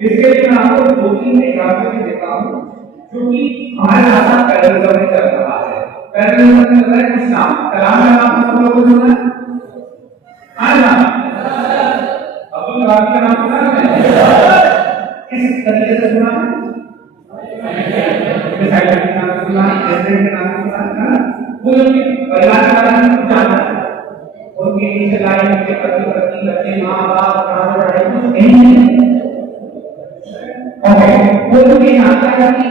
इसके लिए मैं आपको दो तीन एग्जाम्पल देता हूँ जो कि हमारे साथ पैरेललिज्म में चल रहा है। पैरेललिज्म में होता है इस्लाम, कलाम का नाम सब लोगों को सुना है? हाँ ना? अब्दुल कलाम का नाम सुना है? किस तरीके से सुना है? प्रेसिडेंट का नाम सुना है, प्रेसिडेंट का नाम सुना है, वो उनके परिवार के बारे में जानना है, उनके नीचे लाए उनके पति पत्नी बच्चे माँ बाप कहाँ से पढ़े कुछ नहीं है। ओके, वो लोग ये जानता है कि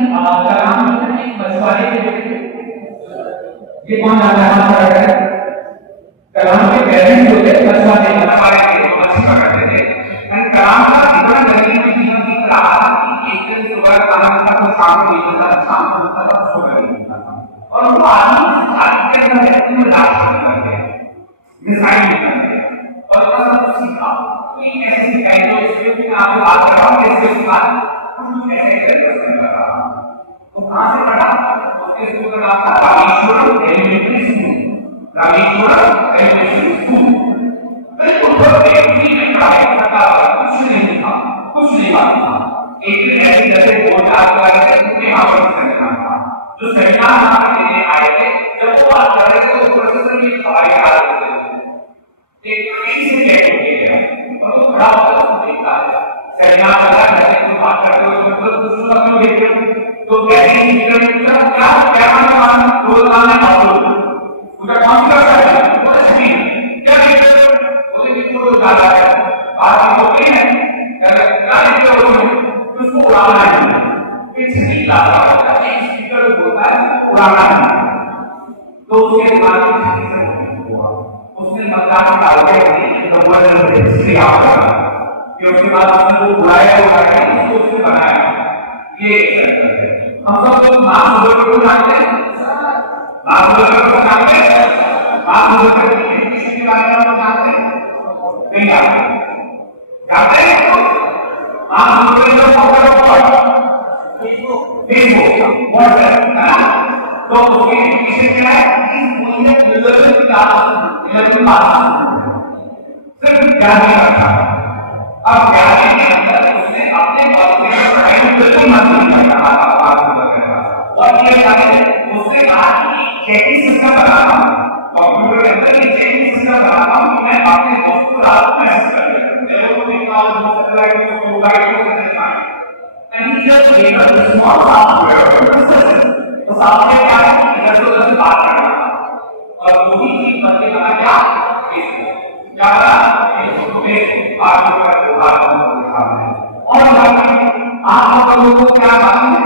कलाम में एक मछुआरे के बेटे, ये कौन जानता है? कलाम के पेरेंट्स जो थे मछुआरे के मछली पकड़ते थे। कलाम का इतना गरीब में जीवन दिख रहा था कि एक दिन सुबह कलाम का तो शाम को निकलता था, शाम को उठता था, सुबह निकलता था, और वो आदमी के अंदर रहते हुए लाश निकल गए, मिसाइल निकल गए, और उसका सब सीखा कि ऐसी कैसे इसलिए मैं आपको बात कर रहा हूँ कैसे उसका कुछ ऐसे कर रहा हूँ। तो कहाँ से पढ़ा? उसके स्कूल का नाम था Rameswaram elementary school, Rameswaram elementary school. बिल्कुल एक ही में पढ़ाई करता था, कुछ नहीं था, कुछ नहीं बात था। एक दिन ऐसी जैसे बोर्ड आगे वाले थे, उनके यहाँ पर सेमिनार था, जो सेमिनार यहाँ पर देने आए थे, जब वो बात कर रहे थे तो प्रोफेसर ने हवाई जहाज एक से चेक हो गया और वो खड़ा होकर उसको देखता है। सेमिनार लगा जैसे तो बात करते हो उसमें तो दूसरा क्यों देख रहे हो? तो कैसे स्पीकर ने पूछा क्या क्या नाम बोल रहा है आप लोग? उसका कौन सा है? वो स्पीकर क्या देख रहे हो? वो देखिए फोटो डाला है, बात की होती है क्या देख रहे हो? उसको उड़ाना है, कुछ नहीं डाला होता है, स्पीकर बोलता है उड़ाना है। तो उसके बाद उसने मतदान डाल के तो वर्जन से आप कि उसके बाद उसने वो बुलाया उसको उसने बनाया। ये हम सब लोग नाम सुबह को जानते हैं, नाम सुबह को जानते हैं, नाम सुबह के बारे में जानते हैं नहीं जानते? जानते हैं नाम सुबह को फेसबुक व्हाट्सएप है ना? तो उसकी इसे क्या है कि मूल्य यूजर की बात सिर्फ ज्ञान नहीं रखा। अब ज्ञान के अंदर उसने अपने और ये उसने कहा कि चेकिंग सिस्टम बनाता हूँ कंप्यूटर के अंदर, ये चेकिंग सिस्टम बनाता हूँ कि मैं अपने दोस्त को रात को मैसेज कर दूँ तो सामने क्या है इधर से उधर से बात करना और वही चीज बनने वाला क्या फेसबुक, क्या बना फेसबुक बात कर और आप लोगों को क्या मालूम है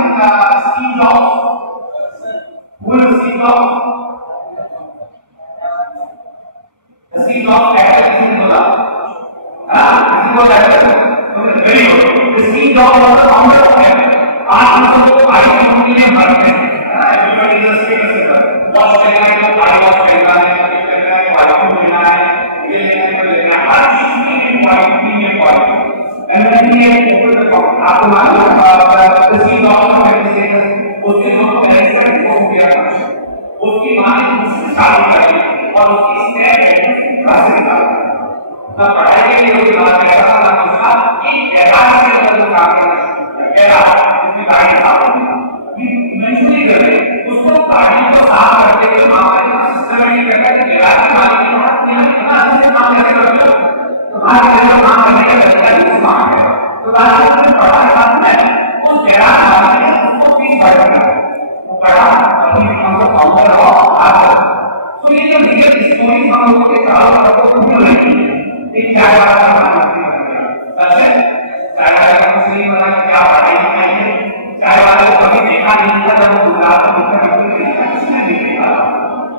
स्टीव जॉब्स क्या है बोला very good. Steve jobs was the founder of Apple. आज हम सबको आईटी कंपनी में भरते हैं, एवरीबॉडी इज स्टेटस वॉच लेना है तो आई वॉच लेना है, लेना है तो आईफोन लेना है, ये लेना है तो लेना है, हर चीज में important and when we have open the account आपको मालूम है स्टीव जॉब्स का स्टेटस उसके जो मैनेजमेंट हो गया उसकी मां ने उससे शादी कर ली और उसकी स्टैक है रास्ते का ना पढ़ाई के लिए उसके बाद ऐसा था ना कि गैराज के अंदर वो काम करना गैराज उसकी गाड़ी साफ करनी इवेंचुअली कर रहे उसको गाड़ी को साफ करते हुए हमारे सिस्टम में ये कहता है कि गैराज के मालिक ने इतना अच्छे से काम कैसे करते हो तुम्हारे लिए काम करने का तरीका ही काम है। तो आज हमने पढ़ा था मैं उस गैराज मालिक ने उसको फीस भर दिया वो पढ़ा अभी हम सब काउंटर और आज तो ये जो रियल स्टोरी हम लोगों के चारों तरफ को भूल रही है एक क्या बात है सच है चाय वाले का कुछ नहीं पता क्या पढ़ाई लिखाई है, चाय वाले को कभी देखा नहीं था जब वो गुजरात में मुख्यमंत्री नहीं किसी ने नहीं देखा।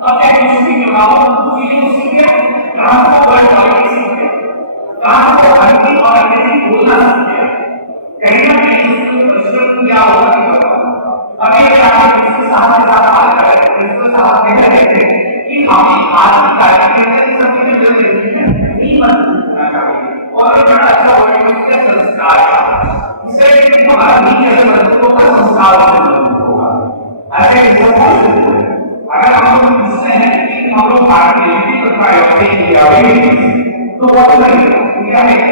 अब एक मुस्लिम के बाबू मुस्लिम क्या कहाँ से वर्ड वाले सीखते कहाँ से हल्की और अंग्रेजी बोलना सीखते कहीं ना कहीं उसको प्रश्न किया होगा नहीं पता। अभी आप इसके साथ बात कर रहे हैं इसके साथ कह रहे थे कि हमें आज की तारीख के अंदर सब चीजें जो देखनी है नहीं बनना चाहिए और एक बड़ा अच्छा होगा कि संस्कार इसे हमारा नीचे से बच्चों का संस्कार होगा। ऐसे अगर हम लोग पूछते हैं कि हम लोग भारतीय प्रायोरिटी की तो तो वो अलग ही क्या है,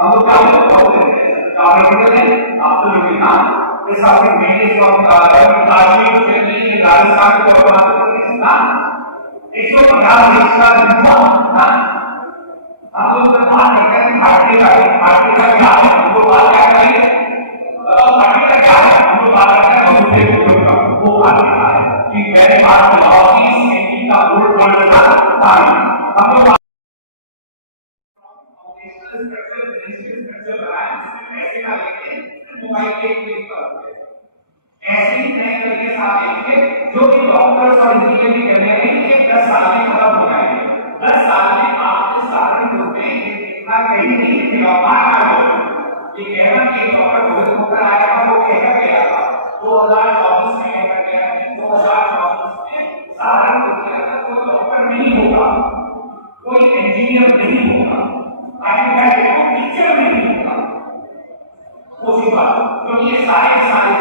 हम लोग काम करते हैं absolutely not. This something made from Kashmir to Chennai, Rajasthan to Guwahati. It's not. 150 देश का हिस्सा ना हम लोग जब बात करते हैं भारतीय का क्या है, हम लोग बात क्या करेंगे, भारतीय का क्या है, हम लोग बात करते हैं बहुते का वो बात है कि मेरे पास लॉजिक सेफ्टी का रूल पॉइंट था हम लोग मोबाइल के क्लिक करते हैं ऐसे ही तय करके साथ देखेंगे जो कि डॉक्टर्स और इंजीनियरिंग करने हैं कि 10 साल में खत्म हो जाएंगे 10 साल में आपके साधारण रूप में इतना कहीं नहीं दिखेगा ये कहना कि डॉक्टर भगत होकर आया वो कहना गया था 2024 में कहना गया कि 2024 में साधारण रूप से अगर कोई डॉक्टर नहीं होगा कोई इंजीनियर नहीं होगा टीचर नहीं होगा उसी बात क्योंकि ये सारे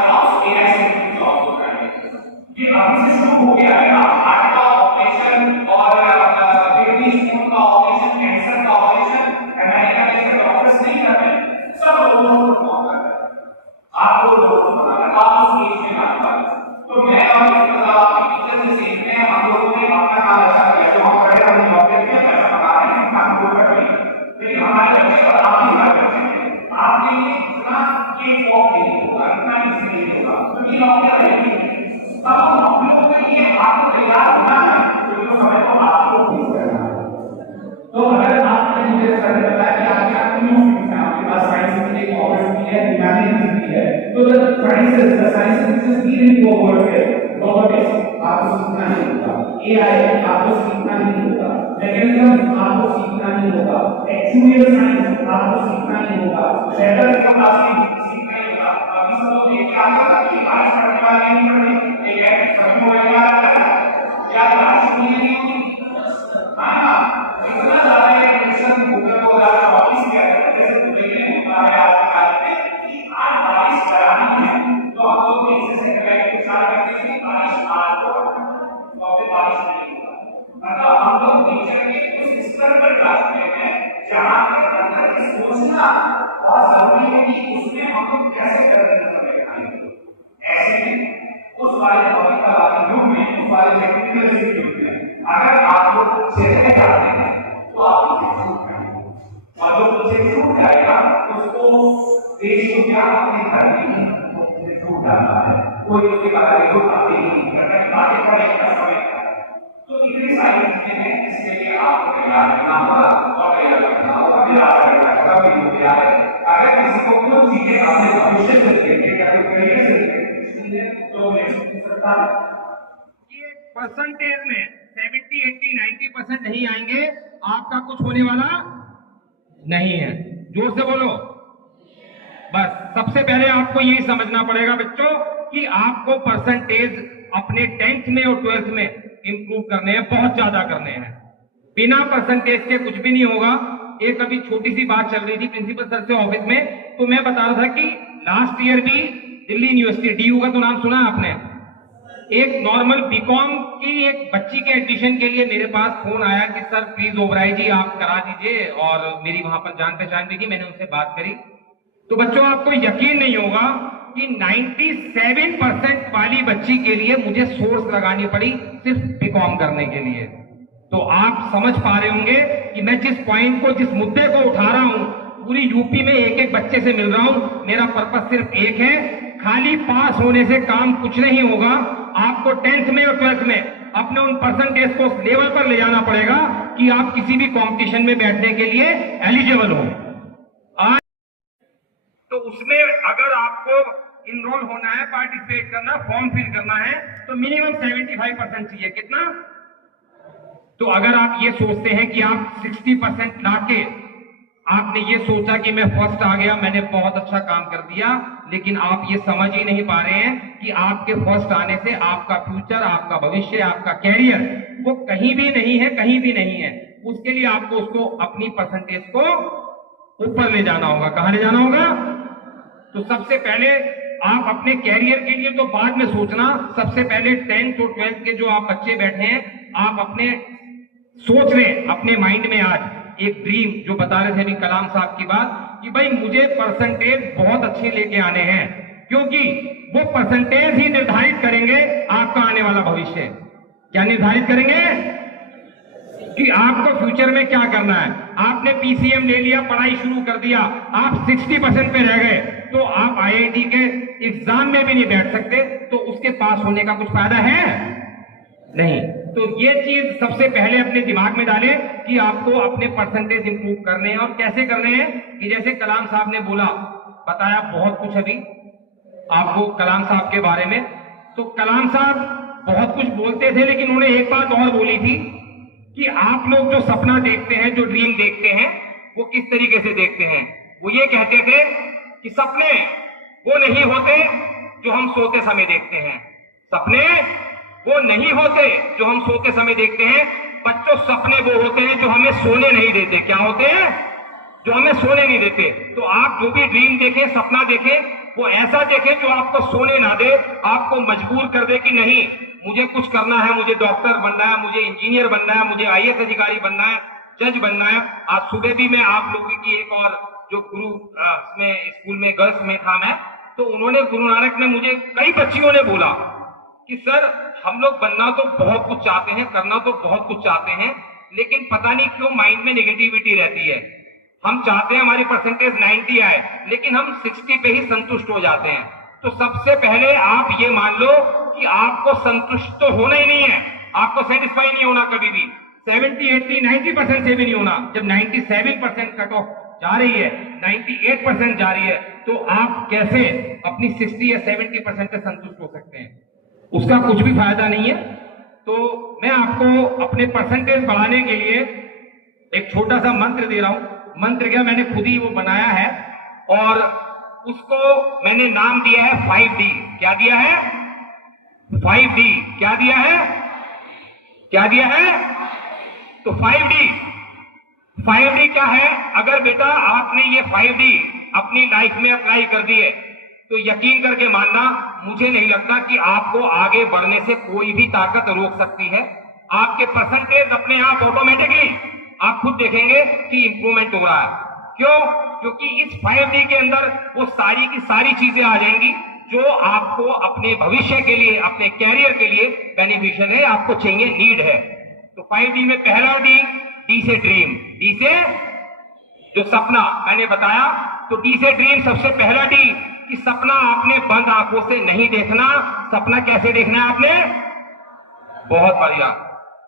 जॉब्स एआई से जॉब हो रहे हैं ये अभी से शुरू हो गया है ना हार्ट का ऑपरेशन और किडनी स्टोन का ऑपरेशन कैंसर का ऑपरेशन अमेरिका जैसे डॉक्टर्स नहीं कर रहे सब लोगों को परफॉर्म कर रहे हैं आप लोगों को बना रहे आप उस स्टेज में आने वाले तो मैं और आपके टीचर से सीखते हैं हम लोगों ने अपना काम अच्छा किया जो हम पढ़े हम नौकरी में पैसा कमा रहे हैं काम को कर रहे हैं लेकिन हमारे बच्चे और आप ही बात करते हैं आपके लिए इतना ये फॉर्म नहीं होगा इतना इसलिए होगा क्योंकि नौकरी रहेगी तब हम नौकरियों के लिए आपको तैयार होना है क्योंकि उस समय को आपको फेस करना है तो अगर आपने मुझे सर बताया कि आप क्या क्यों सीखना आपके पास साइंस की एक कॉमर्स की है ह्यूमैनिटीज की है तो the sciences which is leading to world है रोबोटिक्स आपको सीखना नहीं होगा एआई आपको सीखना नहीं होगा मैकेनिज्म आपको सीखना नहीं होगा एक्चुअल साइंस आपको सीखना नहीं होगा वेदर का आपको सीखना नहीं होगा अभी सब लोग देख के आगे बढ़ कि बारिश पड़ने वाली नहीं पड़नी एक है सभी मोबाइल वाला या बारिश नहीं होगी हां इतना ज्यादा ये मिशन गूगल को ज्यादा ऑफिस के अंदर जैसे दुबई में होता है आज के काल में कि आज बारिश करानी है तो हम लोग इसे से कलेक्टिव विचार करते हैं कि बारिश आज हो तो फिर बारिश नहीं होगा मतलब हम लोग नेचर के उस स्तर पर जाते हैं जहां पर अंदर की सोचना बहुत जरूरी है कि उसमें हम लोग कैसे कर रहे हैं ऐसे में उस वाले भौतिक वाले युग में उस वाले टेक्निकल युग में अगर आप लोग चलने जाते हैं तो आप छूट जाएंगे और जो मुझे छूट जाएगा उसको देश को क्या अपने घर में छूट जाता है कोई उसके बारे में बातें नहीं करता बातें पड़े का समय तो इतनी सारी चीजें हैं जिसके लिए आपको तैयार रहना होगा और तैयार रखना होगा निराश करना होगा भी हो गया है अगर किसी को कुछ चीजें अपने भविष्य से रिलेटेड या फिर करियर से रिलेटेड तो मैं सोच सकता हूं कि परसेंटेज में 70, 80, 90% नहीं आएंगे आपका कुछ होने वाला नहीं है जोर से बोलो बस सबसे पहले आपको यही समझना पड़ेगा बच्चों कि आपको परसेंटेज अपने 10th में और 12th में इंप्रूव करने हैं बहुत ज्यादा करने हैं बिना परसेंटेज के कुछ भी नहीं होगा एक अभी छोटी सी बात चल रही थी प्रिंसिपल सर से ऑफिस में तो मैं बता रहा था कि लास्ट ईयर भी दिल्ली यूनिवर्सिटी डीयू का तो नाम सुना आपने एक नॉर्मल बीकॉम की एक बच्ची के एडमिशन के लिए मेरे पास फोन आया कि सर प्लीज ओबराय जी आप करा दीजिए और मेरी वहां पर जान पहचान भी थी मैंने उनसे बात करी तो बच्चों आपको यकीन नहीं होगा कि 97% वाली बच्ची के लिए मुझे सोर्स लगानी पड़ी सिर्फ बीकॉम करने के लिए तो आप समझ पा रहे होंगे कि मैं जिस पॉइंट को जिस मुद्दे को उठा रहा हूं पूरी यूपी में एक एक बच्चे से मिल रहा हूं मेरा पर्पस सिर्फ एक है खाली पास होने से काम कुछ नहीं होगा आपको 10th में और 12th में अपने उन परसेंटेज को उस लेवल पर ले जाना पड़ेगा कि आप किसी भी कंपटीशन में बैठने के लिए एलिजिबल हो आज तो उसमें अगर आपको इनरोल होना है पार्टिसिपेट करना फॉर्म फिल करना है तो मिनिमम 75% चाहिए कितना तो अगर आप ये सोचते हैं कि आप 60% लाके आपने ये सोचा कि मैं फर्स्ट आ गया मैंने बहुत अच्छा काम कर दिया लेकिन आप ये समझ ही नहीं पा रहे हैं कि आपके फर्स्ट आने से आपका फ्यूचर आपका भविष्य आपका कैरियर वो कहीं भी नहीं है उसके लिए आपको उसको अपनी परसेंटेज को ऊपर ले जाना होगा कहां ले जाना होगा तो सबसे पहले आप अपने कैरियर के लिए तो बाद में सोचना सबसे पहले 10th और 12th के जो आप बच्चे बैठे हैं आप अपने सोच रहे हैं अपने माइंड में आज एक ड्रीम जो बता रहे थे अभी कलाम साहब की बात कि भाई मुझे परसेंटेज बहुत अच्छे लेके आने हैं, क्योंकि वो परसेंटेज ही निर्धारित करेंगे आपका आने वाला भविष्य। क्या निर्धारित करेंगे कि आपको फ्यूचर में क्या करना है। आपने पीसीएम ले लिया, पढ़ाई शुरू कर दिया, आप 60% पे रह गए तो आप आईआईटी के एग्जाम में भी नहीं बैठ सकते, तो उसके पास होने का कुछ फायदा है नहीं। तो ये चीज सबसे पहले अपने दिमाग में डालें कि आपको अपने परसेंटेज इंप्रूव करने हैं। और कैसे करने हैं कि जैसे कलाम साहब ने बोला, बताया बहुत कुछ अभी आपको कलाम साहब के बारे में। तो कलाम साहब बहुत कुछ बोलते थे, लेकिन उन्होंने एक बात और बोली थी कि आप लोग जो सपना देखते हैं, जो ड्रीम देखते हैं, वो किस तरीके से देखते हैं। वो ये कहते थे कि सपने वो नहीं होते जो हम सोते समय देखते हैं, सपने वो नहीं होते जो हम सोते समय देखते हैं। बच्चों, सपने वो होते हैं जो हमें सोने नहीं देते। क्या होते हैं? जो हमें सोने नहीं देते। तो आप जो भी ड्रीम देखें, सपना देखें, वो ऐसा देखें जो आपको सोने ना दे, आपको मजबूर कर दे कि नहीं मुझे कुछ करना है, मुझे डॉक्टर बनना है, मुझे इंजीनियर बनना है, मुझे आईएएस अधिकारी बनना है, जज बनना है। आज सुबह भी मैं आप लोगों की एक और जो गुरु में स्कूल में गर्ल्स में था मैं, तो उन्होंने गुरु नानक ने मुझे कई बच्चियों ने बोला कि सर हम लोग बनना तो बहुत कुछ चाहते हैं, करना तो बहुत कुछ चाहते हैं, लेकिन पता नहीं क्यों माइंड में नेगेटिविटी रहती है। हम चाहते हैं हमारी परसेंटेज 90 आए, लेकिन हम 60 पे ही संतुष्ट हो जाते हैं। तो सबसे पहले आप ये मान लो कि आपको संतुष्ट तो होना ही नहीं है, आपको सेटिस्फाई नहीं होना कभी भी। 70, 80, 90% से भी नहीं होना। जब 97% कट ऑफ जा रही है, 98% जा रही है, तो आप कैसे अपनी 60 या 70% से संतुष्ट हो सकते हैं? उसका कुछ भी फायदा नहीं है। तो मैं आपको अपने परसेंटेज बढ़ाने के लिए एक छोटा सा मंत्र दे रहा हूं। मंत्र क्या, मैंने खुद ही वो बनाया है और उसको मैंने नाम दिया है 5D। क्या दिया है? 5D। क्या दिया है? क्या दिया है? तो 5D क्या है? अगर बेटा आपने ये 5D अपनी लाइफ में अप्लाई कर दिए तो यकीन करके मानना, मुझे नहीं लगता कि आपको आगे बढ़ने से कोई भी ताकत रोक सकती है। आपके परसेंटेज अपने आप ऑटोमेटिकली आप खुद देखेंगे कि इंप्रूवमेंट हो रहा है। क्यों? क्योंकि इस 5D के अंदर वो सारी की सारी चीजें आ जाएंगी जो आपको अपने भविष्य के लिए, अपने कैरियर के लिए बेनिफिशियल है, आपको चाहिए, नीड है। तो 5D में पहला डी से ड्रीम, डी से जो सपना मैंने बताया, तो डी से ड्रीम सबसे पहला डी कि सपना आपने बंद आंखों से नहीं देखना। सपना कैसे देखना है आपने? बहुत बढ़िया,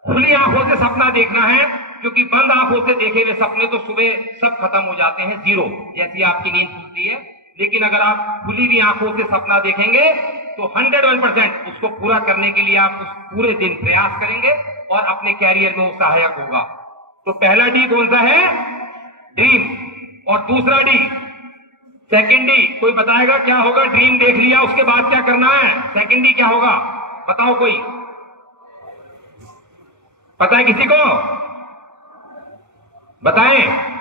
खुली आंखों से सपना देखना है, क्योंकि बंद आंखों से देखे हुए सपने तो सुबह सब खत्म हो जाते हैं, जीरो जैसी आपकी नींद खुलती है। लेकिन अगर आप खुली हुई आंखों से सपना देखेंगे तो 101% उसको पूरा करने के लिए आप उस पूरे दिन प्रयास करेंगे और अपने कैरियर में वो सहायक होगा। तो पहला डी कौन सा है? ड्रीम। और दूसरा डी, सेकेंड डी, कोई बताएगा क्या होगा? ड्रीम देख लिया, उसके बाद क्या करना है? सेकेंड डी क्या होगा? बताओ कोई, पता है किसी को? बताएं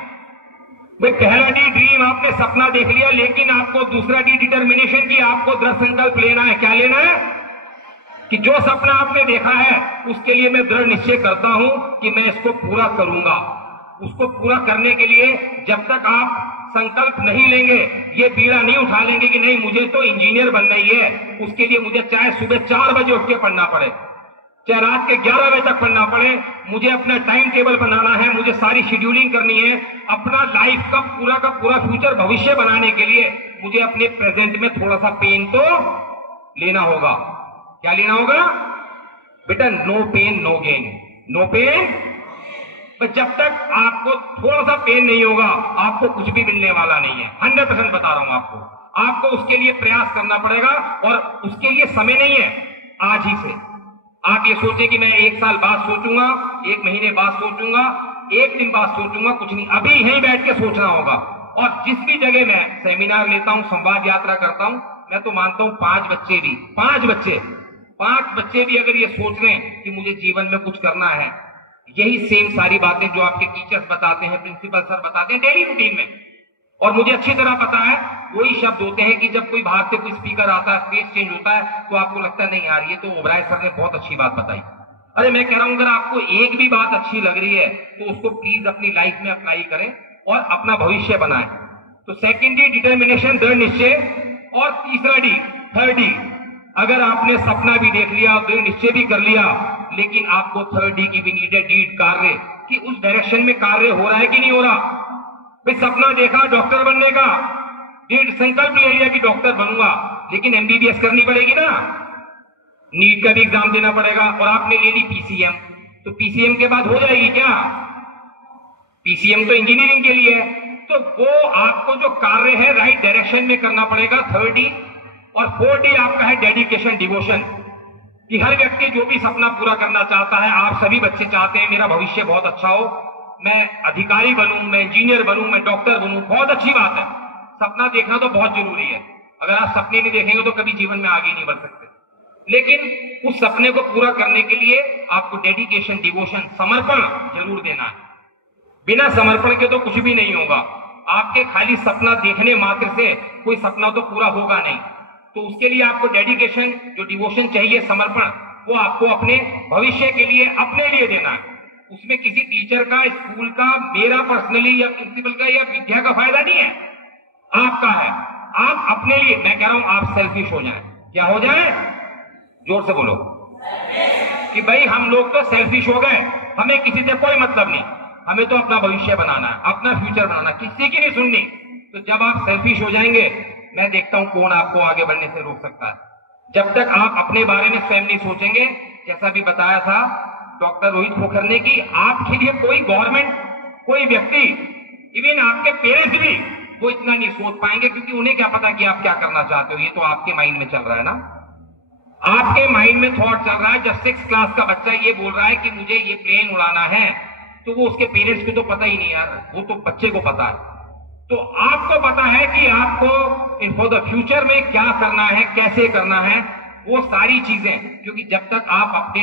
भाई। पहला डी ड्रीम, आपने सपना देख लिया, लेकिन आपको दूसरा डी डिटर्मिनेशन की, आपको दृढ़ संकल्प लेना है। क्या लेना है? कि जो सपना आपने देखा है उसके लिए मैं दृढ़ निश्चय करता हूं कि मैं इसको पूरा करूंगा। उसको पूरा करने के लिए जब तक आप संकल्प नहीं लेंगे, ये पीड़ा नहीं उठा लेंगे कि नहीं मुझे तो इंजीनियर बनना ही है, उसके लिए मुझे चाहे सुबह 4 बजे उठ के पढ़ना पड़े, चाहे रात के 11 बजे तक पढ़ना पड़े, मुझे अपना टाइम टेबल बनाना है, मुझे सारी शेड्यूलिंग करनी है। अपना लाइफ का पूरा फ्यूचर भविष्य बनाने के लिए मुझे अपने प्रेजेंट में थोड़ा सा पेन तो लेना होगा। क्या लेना होगा बेटा? No pain no gain. No pain, तो जब तक आपको थोड़ा सा पेन नहीं होगा, आपको कुछ भी मिलने वाला नहीं है। 100% बता रहा हूं आपको। आपको उसके लिए प्रयास करना पड़ेगा और उसके लिए समय नहीं है, आज ही से। आप ये सोचे कि मैं 1 साल बाद सोचूंगा, 1 महीने बाद सोचूंगा, 1 दिन बाद सोचूंगा, कुछ नहीं, अभी यहीं बैठ के सोचना होगा। और जिस भी जगह मैं सेमिनार लेता हूं, संवाद यात्रा करता हूं, मैं तो मानता हूं 5 बच्चे भी अगर ये सोच रहे हैं कि मुझे जीवन में कुछ करना है, यही सेम सारी बातें जो आपके टीचर्स बताते हैं, प्रिंसिपल सर बताते हैं डेली रूटीन में, और मुझे अच्छी तरह पता है, वही शब्द होते हैं कि जब कोई बाहर से कोई स्पीकर आता है, फेस चेंज होता है, तो आपको लगता है नहीं यार ये तो ओबराय सर ने बहुत अच्छी बात बताई, अरे मैं कह रहा हूं अगर आपको एक भी बात अच्छी लग रही है तो उसको प्लीज अपनी लाइफ में अप्लाई करें और अपना भविष्य बनाएं। तो सेकंड डी डिटर्मिनेशन, दृढ़ निश्चय, और तीसरा डी, थर्ड डी, अगर आपने सपना भी देख लिया, दृढ़ निश्चय भी कर लिया, लेकिन आपको थर्ड डी की भी नीडेड डीड, कार्य, कि उस डायरेक्शन में कार्य हो रहा है कि नहीं हो रहा। भाई सपना देखा डॉक्टर बनने का, दृढ़ संकल्प ले लिया कि डॉक्टर बनूंगा, लेकिन एमबीबीएस करनी पड़ेगी ना, नीट का भी एग्जाम देना पड़ेगा, और आपने ले ली पीसीएम, तो पीसीएम के बाद हो जाएगी क्या? पीसीएम तो इंजीनियरिंग के लिए है। तो वो आपको जो कार्य है राइट डायरेक्शन में करना पड़ेगा, थर्ड डी। और फोर्थ डी आपका है डेडिकेशन, डिवोशन, कि हर व्यक्ति जो भी सपना पूरा करना चाहता है, आप सभी बच्चे चाहते हैं मेरा भविष्य बहुत अच्छा हो, मैं अधिकारी बनूं, मैं इंजीनियर बनूं, मैं डॉक्टर बनूं, बहुत अच्छी बात है, सपना देखना तो बहुत जरूरी है। अगर आप सपने नहीं देखेंगे तो कभी जीवन में आगे नहीं बढ़ सकते। लेकिन उस सपने को पूरा करने के लिए आपको डेडिकेशन, डिवोशन, समर्पण जरूर देना है। बिना समर्पण के तो कुछ भी नहीं होगा। आपके खाली सपना देखने मात्र से कोई सपना तो पूरा होगा नहीं। तो उसके लिए आपको डेडिकेशन, जो डिवोशन चाहिए, समर्पण, वो आपको अपने भविष्य के लिए, अपने लिए देना है। उसमें किसी टीचर का, स्कूल का, मेरा पर्सनली या प्रिंसिपल का या विद्या का फायदा नहीं है, आपका है। आप अपने लिए, मैं कह रहा हूं आप सेल्फिश हो जाएं। क्या हो जाए? जोर से बोलो कि भाई हम लोग तो सेल्फिश हो गए, हमें किसी से कोई मतलब नहीं, हमें तो अपना भविष्य बनाना है, अपना फ्यूचर बनाना, किसी की नहीं सुननी। तो जब आप सेल्फिश हो जाएंगे, मैं देखता हूं कौन आपको आगे बढ़ने से रोक सकता है। जब तक आप अपने बारे में स्वयं नहीं सोचेंगे, जैसा भी बताया था डॉक्टर रोहित पोखर ने, कि आपके लिए कोई गवर्नमेंट, कोई व्यक्ति, इवन आपके पेरेंट्स भी वो इतना नहीं सोच पाएंगे, क्योंकि उन्हें क्या पता कि आप क्या करना चाहते हो। ये तो आपके माइंड में चल रहा है ना, आपके माइंड में थॉट चल रहा है। जब 6th क्लास का बच्चा ये बोल रहा है कि मुझे ये प्लेन उड़ाना है, तो वो उसके पेरेंट्स को तो पता ही नहीं यार, वो तो बच्चे को पता है। तो आपको पता है कि आपको फॉर द फ्यूचर में क्या करना है, कैसे करना है, वो सारी चीजें। क्योंकि जब तक आप अपने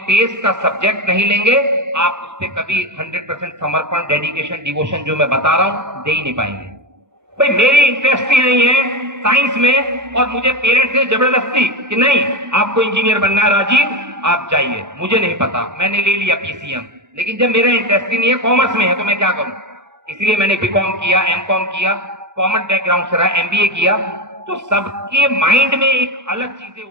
टेस्ट का सब्जेक्ट नहीं लेंगे, आप उस पर कभी 100% समर्पण, डेडिकेशन, डिवोशन जो मैं बता रहा हूं दे ही नहीं पाएंगे। भाई मेरी इंटरेस्ट ही नहीं है साइंस में, और मुझे पेरेंट्स ने जबरदस्ती कि नहीं आपको इंजीनियर बनना है राजीव, आप जाइए, मुझे नहीं पता, मैंने ले लिया पीसीएम, लेकिन जब मेरा इंटरेस्ट ही नहीं है, कॉमर्स में है, तो मैं क्या करूं? इसलिए मैंने बीकॉम किया, एमकॉम किया, कॉमर्स बैकग्राउंड से रहा, एमबीए किया। तो सबके माइंड में एक अलग चीजें